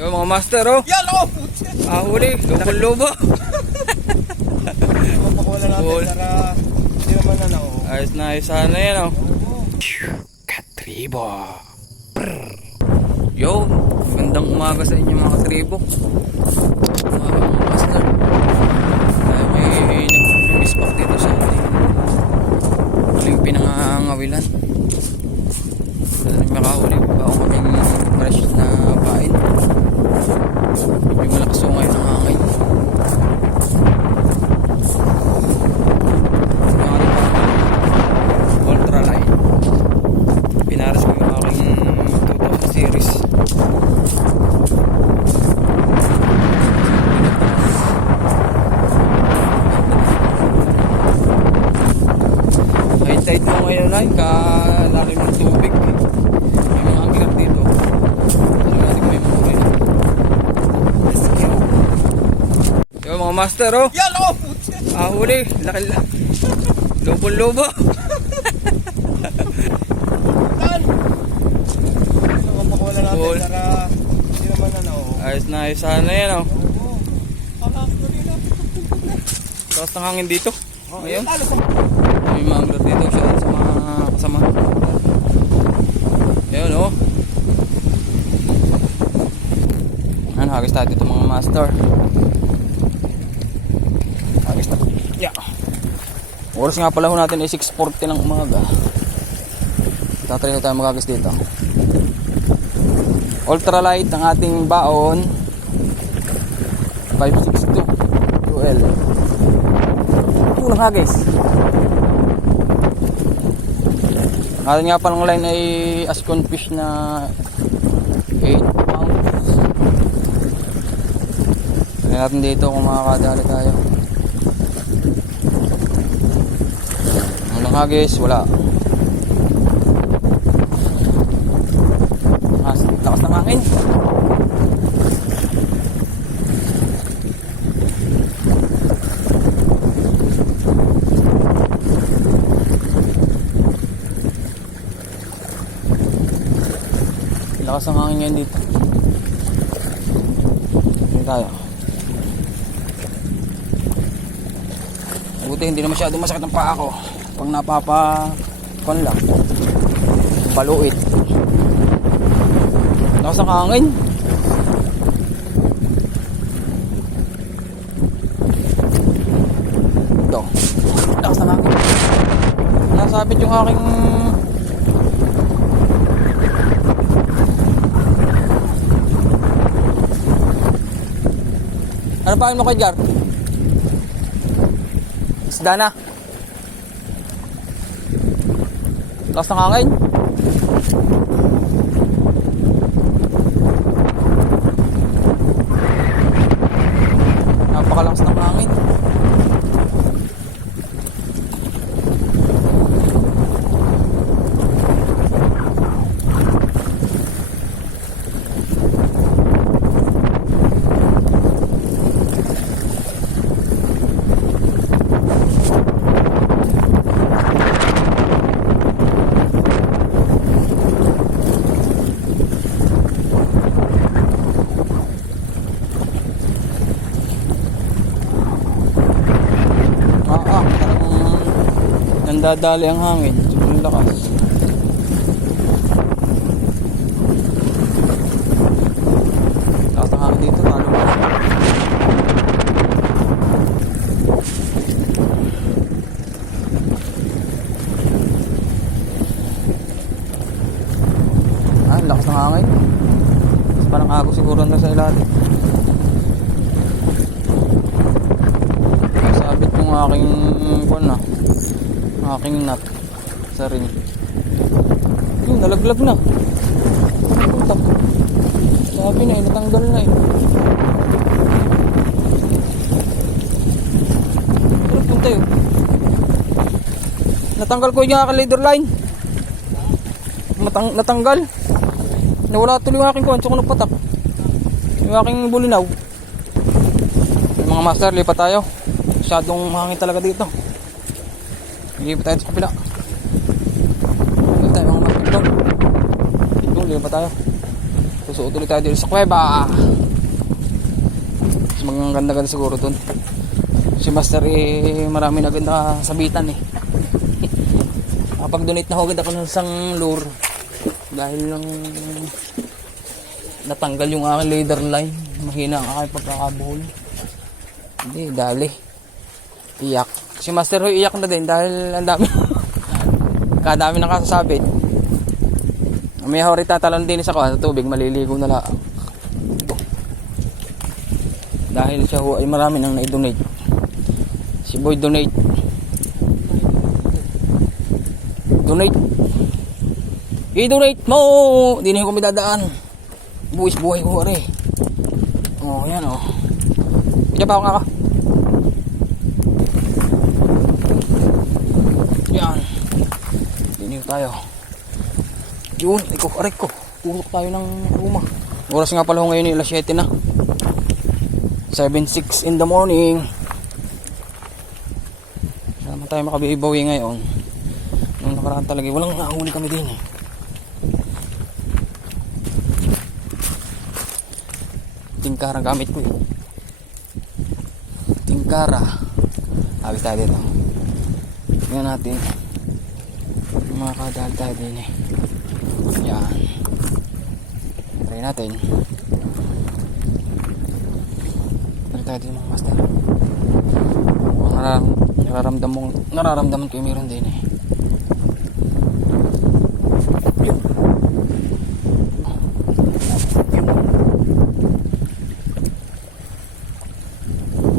Yung mga master, oh. Yan, oh! Huli, lubong-lubo. Mapakuha natin Cool. para hindi naman na oh. Ayos na ayos sana yan, oh. Katribo. Yo, magandang umaga sa inyo mga katribo. Umaga mga master. Ay, may nag-mispak dito sa huling pinangangawilan. May makahuli pa ako kaming fresh na pain. Medyo malakas ako ngayon ng hangin. Ultralight. Pinaras ko yung aking 2000 series. High tide mo ngayon ay kalalim ng tubig. May mga angler dito. Talaga natin may mahuli na. Let's go. Yo mga master, oh. Yan, oh! Huli, laki lobo-lobo. Yan! Mapakuha natin Cool. para hindi naman na oh. Ayos na ayos sana yan, oh. Pakas ko rin Tapos ng hangin dito. Ayun. Talo sa May mga angler dito siya sa mga kasama. Ayun, oh. Ano, hagis tayo dito mga master. Hagis na. Yeah. Oras nga pala ho natin ay 6:40 ng umaga. Tatry na tayo magagis dito. Ultralight ang ating baon. 562 UL. Ito lang hagis. Atin nga palang line ay Ascon fish na 8 pounds. Tignan natin dito kung makakadali tayo. Ang hagis, wala. Lakas ng hangin. Lakas ng hangin ngayon dito. Hindi tayo. Buti hindi na masyadong masakit ang paa ko. Pag napapakon lang, paluit. Lakas ng hangin. Ito, lakas ng hangin. Nasabit yung aking ano pain mo kay Jar? Isda na. Lakas ng hangin. Napakalakas ng hangin. Nandadali ang hangin. Sobrang lakas. Lakas ng hangin dito. Talo ba? Lakas ng hangin. Parang ako siguro na sa ilalim. Sabit yung aking aking nut sa ring. Yun, nalaglag na. Sabi na, natanggal na eh. Ano punta yun? Natanggal ko yung aking leader line. Natanggal. Nawala tuloy yung aking kuwan. So ko nagpatak. Yung aking bulinaw. Mga master, lipat tayo. Masyadong mahangin talaga dito. Lipat tayo sa kapila. Lipat tayo mga master. Lipat tayo. So tuloy tayo dito sa kuweba. Mas maganda-ganda siguro dun. Si Master marami na ganda sabitan Nakapag-donate na ho agad ako ng isang lure. Dahil lang natanggal yung aking leader line. Mahina ang aking pagkakabuhol. Hindi, dali. Iyak. Si Master ho iyak na din dahil ang dami. Kadami ng kasasabit. May hori tatalon din sa tubig, maliligo na lang. Dahil siya ho ay marami nang na-donate. Si Boy donate. Donate. I-donate mo! Di na ko may dadaan. Buwis buhay ko rin. Oh, yan oh. Diyan pa ako nga ka. Yan. Diniw tayo. Yun, aray ko. Putok tayo ng luma. Oras nga pala ho ngayon, alas 7 na. 7:06 in the morning. Sana tayo makabibawi ngayon. Nung nakaraan talaga, walang nahuli kami din Tingkara gamit ko Tingkara. Habis tayo dito. Tingnan natin. Makakadahal tayo din Yan. Try natin. Try tayo din mga master. Nararamdaman ko yung meron din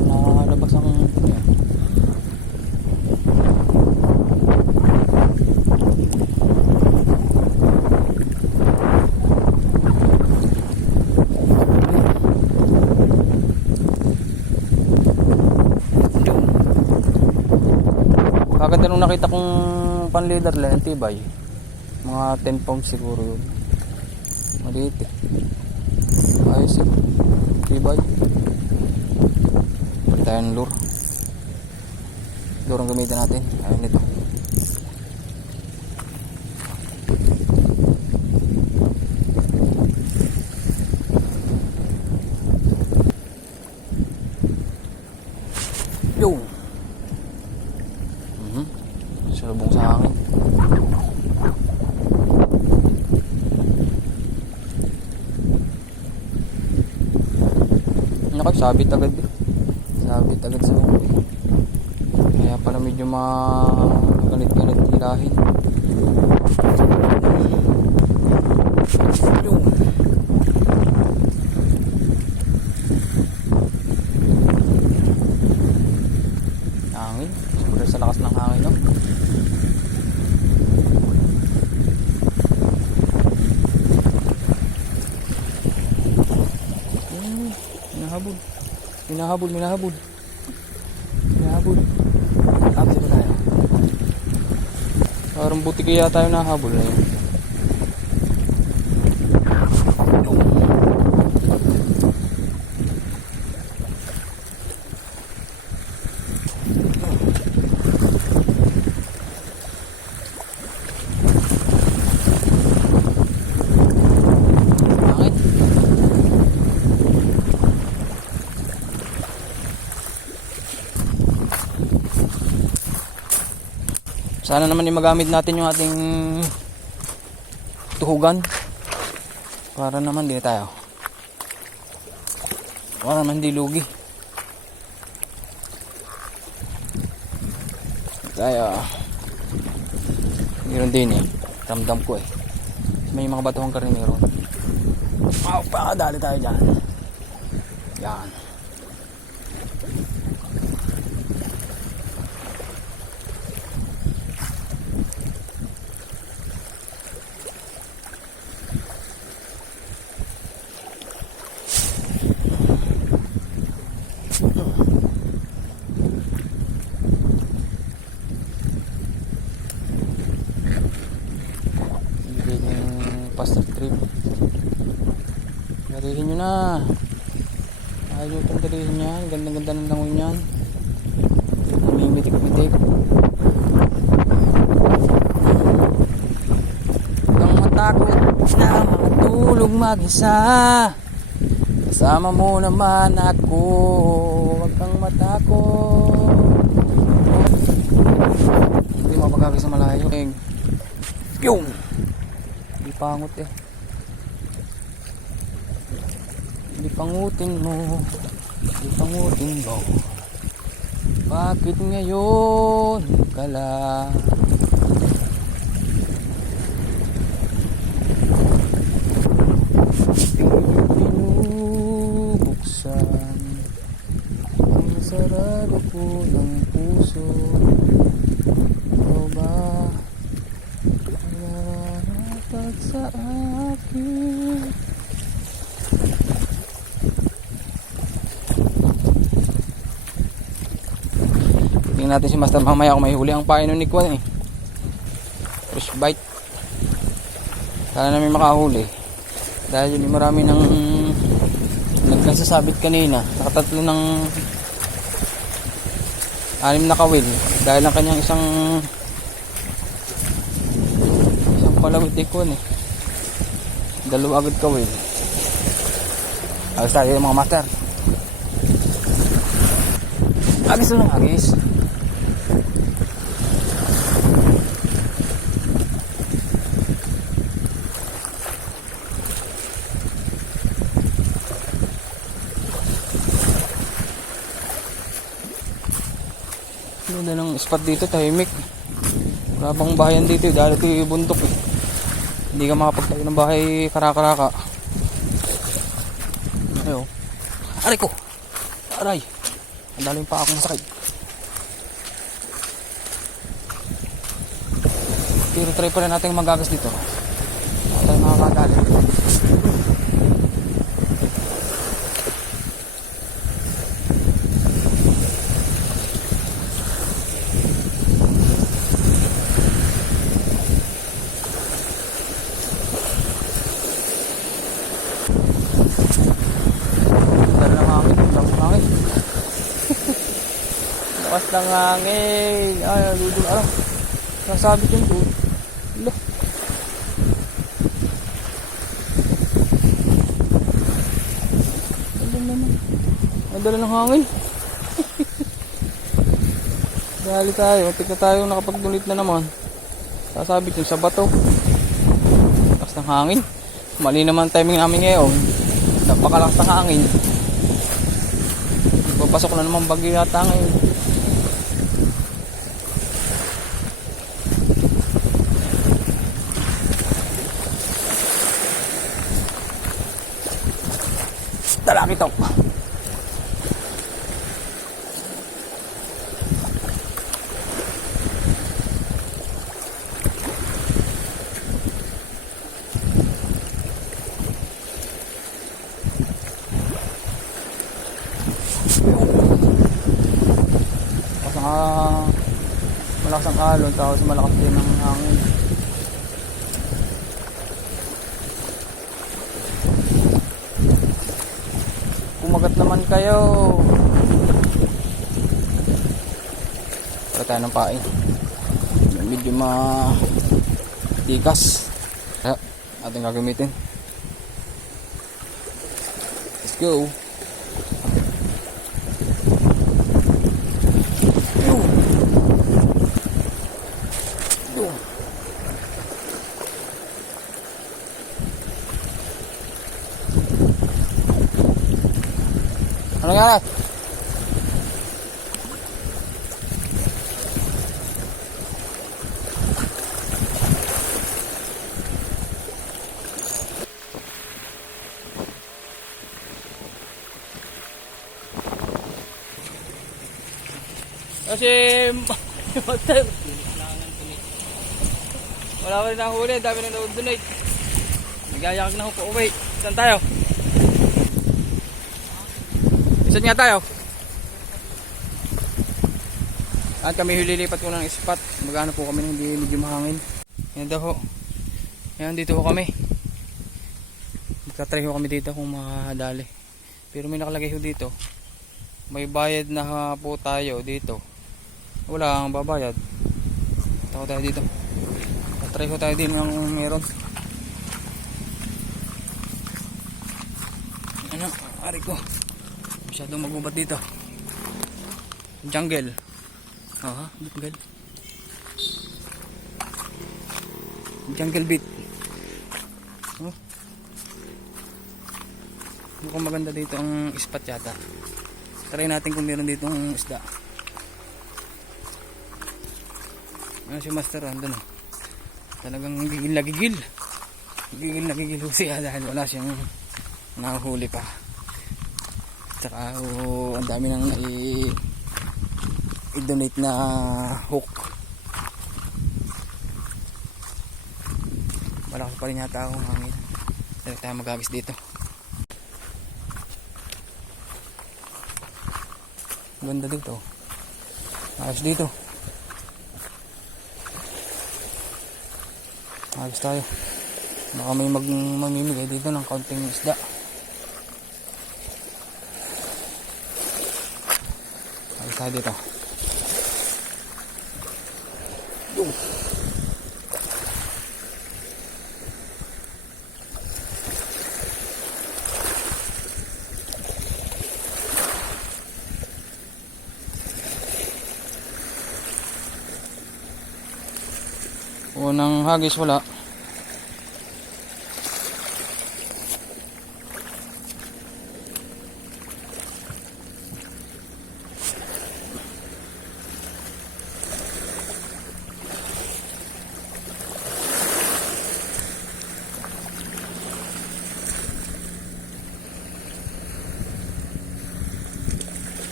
Nakalabas ang kaganda nung nakita kong pan-leader line, tibay. Mga 10 pounds siguro yun. Maliit Ayos yun. Tibay. Pwede tayo ng lure. Lure ang gamitin natin. Ayun ito. Yo! Salubong sa hangin. Sabit agad sa loob. Kaya pala medyo ganit-ganit hilahin. Yung hangin. Siyempre sa lakas ng hangin Minahabol. Abs ba tayo? Parang buti kaya tayo nahabol na yun. Sana naman magamit natin yung ating tuhugan para naman din tayo. Para naman di lugi. Tayo. Meron din Ramdam ko May mga batuhang karne meron. Dali tayo dyan. Yan. Pastor trip. Dalihin nyo na. Ayaw itong dalihin yan. Ganda-ganda ng langoy yan. Namimitik-mitik. Huwag matakot na matulog mag-isa. Kasama mo naman ako, huwag kang matakot. Hindi mapagkagay sa malayo. Yung! Hindi pangot eh. Hindi pangutin mo. Hindi pangutin mo. Bakit ngayon ka lang? Binubuksan ang sarado ko ng puso. Ikaw ba narapat sa akin? Tingnan natin si Master mamaya kung may huli ang pain ni Kwan eh. Fish bite. Sana namin makahuli. Dahil yun marami ng nagkasasabit kanina. Nakatatlo ng 6 na kawil. Dahil ang kanyang isang palawit ni Kwan eh. 2 agad kawil. Agis tayo mga master. Agis lang agis. Ganda ng spot dito, tahimik. Wala pang bahayan dito eh, dahil ito yung bundok eh. Hindi ka makapagtayo ng bahay karaka-karaka. Ayo. Aray ko! Aray! Ang daling pa akong masakit. Pero try pa rin natin magagas dito. Baka tayo makakadali. Lakas ng hangin. Ay, dudul. Ano? Nasabit yung doon. Ilo. Ano naman? Ang dala ng hangin. Dali tayo. Matik na tayo nakapagdulit na naman. Sasabit yung sa bato. Lakas ng hangin. Mali naman timing namin ngayon. Napakalakas ng hangin. Papasok na naman bagyo yata ngayon. Talaki to. Malakas ang alon tapos malakas din ang hangin. Kumagat naman kayo. Para tayo ng pain. Medyo matigas. Kaya ating gagamitin. Let's go. Ano nga? Kasi wala pa rin nahuli, dami na na-donate. Nagayakag na ako po uwi. Saan tayo? Saan nga tayo? At kami lilipat ko ng spot. Magano po kami hindi medyo mahangin. Yan daw ho. Yan dito ho kami. Magka-try ho kami dito kung makadali. Pero may nakalagay ho dito. May bayad na po tayo dito. Wala ang babayad. Tako tayo dito. Try ho tayo din yung meron. Ano, ari ko. Masyadong magubat dito. Jungle. Oo, jungle. Jungle beat. Oh. Mukhang maganda dito ang spot yata. Try natin kung meron dito ang isda. Ano si Master andun eh. Talagang gigil na gigil. Gigil na gigil siya dahil wala siyang nahuli pa. Tsaka ang dami nang i-donate na hook. Malakas pa rin yata akong hangin. Dahil tayo magagis dito. Ganda dito. Ayos dito. Ayos tayo. Baka may mamimigay dito ng kaunting isda. Ayos tayo dito. Yung. Unang hagis wala.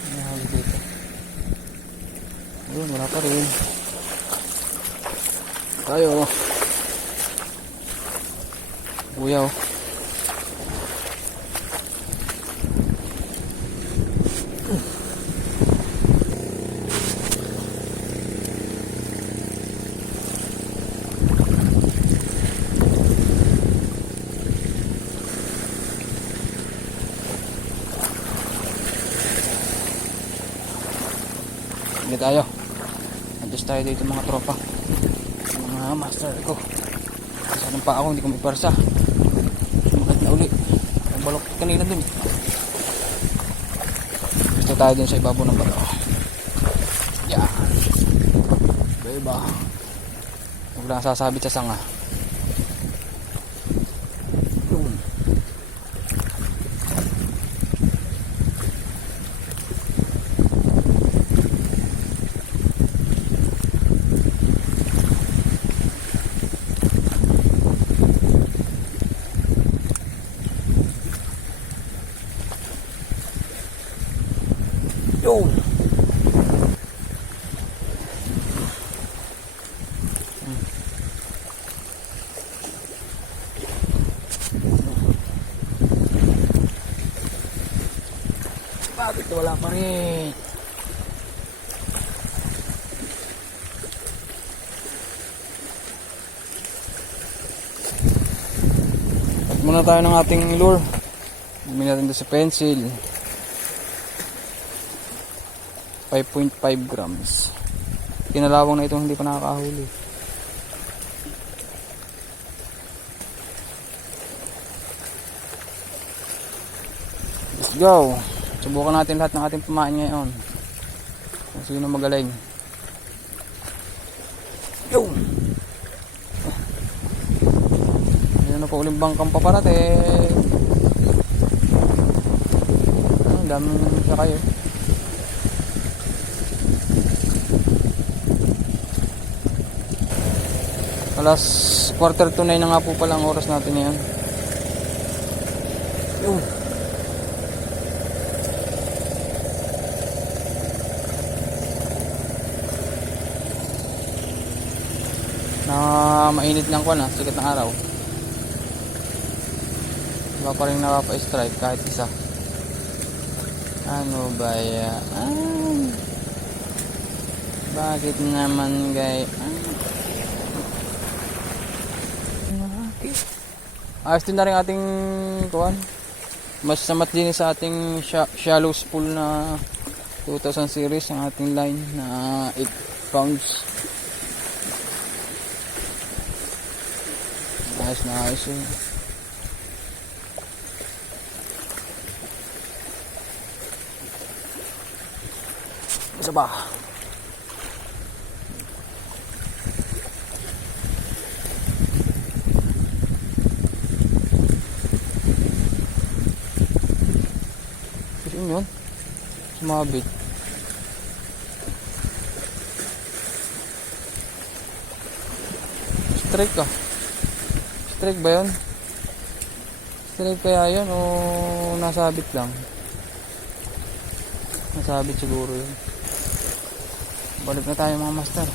May hagis dito. Ayun, wala pa rin. Tayo buyaw. Hindi tayo. Adjust tayo dito mga tropa. Master ko. Saan pa ako, hindi ko magparsa. Magkat na uli. Ang balok kanina dun. Gusto tayo dun sa ibabaw ng balo. Yan. Diba? Huwag lang sasabit sa sanga. Yun. Yun. Bakit wala pa rin? Cut muna tayo ng ating lure. Bumili natin doon sa pencil. 5.5 grams. Kinalawang na ito hindi pa nakakahuli. Let's go. Subukan natin lahat ng ating pamain ngayon. Kung sino magaling. Yun. Ayan na po uling bangkang paparating. Ang daming siya kayo. Alas 8:45 na nga po pala ang oras natin ngayon. Yun. Na mainit ng kwan sikat ng araw. Wala pa rin nakapa-strike kahit isa. Ano ba yan? Bakit naman gay? Ayos din na rin ating kuwan. Mas samat din sa ating shallow spool na 2000 series ang ating line na 8 pounds. Ayos na ayos yun. Isa pa. Kasi yun. Sumabit. Strike ka. Strike ba yun? Strike kaya yun o nasabit lang? Nasabit siguro yun. Balik na tayo mga master.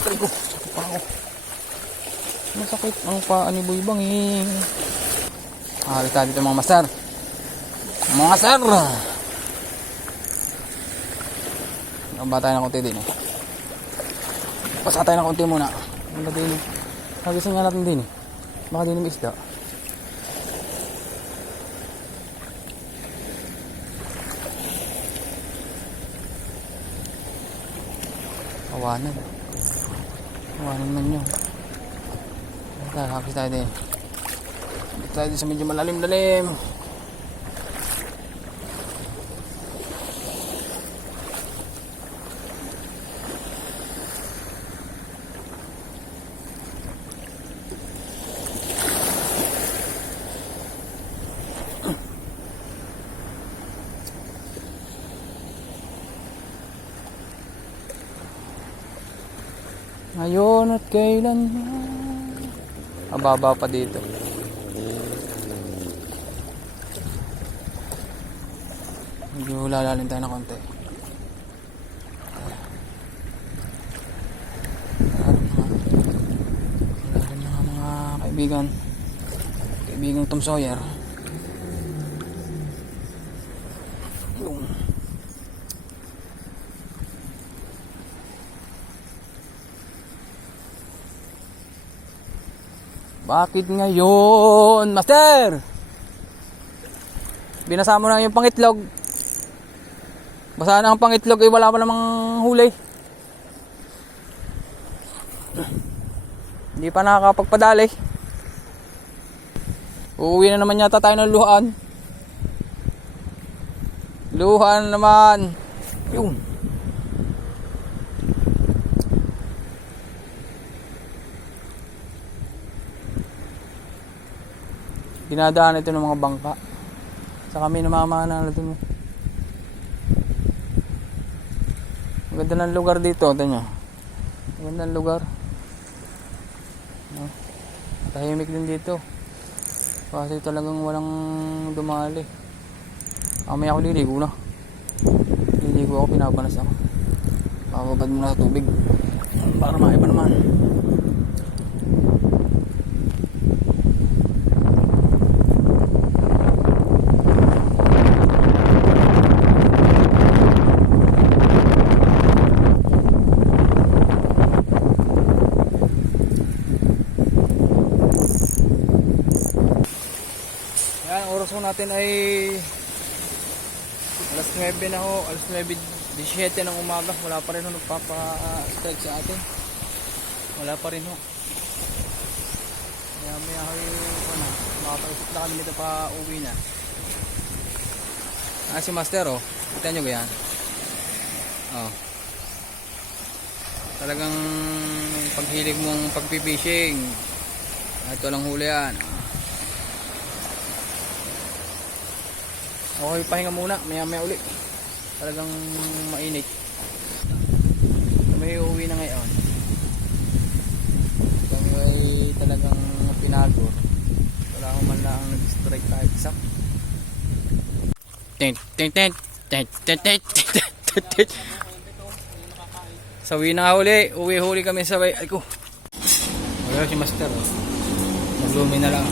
Strike ko. Sakit pa ako. Masakit ang paa ni Buybang eh. Halit tayo dito mga master. Mga master! Nagamba tayo ng konti din eh. Pasa tayo ng konti muna. Ano din eh. Nagising nga natin din eh. Baka din yung isda. Awanan. Awanan man yun. Hapis tayo din. Dito tayo din sa medyo malalim-lalim. Ngayon at kailan mababa pa dito. Medyo lalalin tayo ng konti. Lalalin mga kaibigan. Kaibigang Tom Sawyer. Yung bakit ngayon, master? Binasa mo na yung pangitlog. Basa na ang pangitlog eh, wala pa namang huli. Hindi pa nakakapagpadali. Uuwi na naman yata tayo ng luhaan. Luhaan naman. Yun. Dinadaan ito ng mga bangka. Sa kami namamana na ito. Ang ganda ng lugar dito. Ito nyo. Ang ganda ng lugar. Tahimik din dito. Kasi talagang walang dumali. Mamaya ako liligo na. Liligo ako, pinapanas ako. Pakababad muna sa tubig. Para maiba naman. Natin ay alas 9 na ho, alas 9:17 ng umaga. Wala pa rin ho nagpapa-strike sa atin. Wala pa rin ho. Kaya may ako yung makapag-isip na kami dito pa uwi na. Si master oh, kita nyo ba yan? Oh. Talagang paghilig mong pagpipishing, ito lang huli yan. Okay, pahinga muna, maya uli. Talagang mainit. Kami uuwi na ngayon. Kami ay talagang pinagor. Wala akong man lang nag-strike kahit isa. Sawi na huli, uwi kami sa way. Ay ko. Wala si master. Naglumi na lang.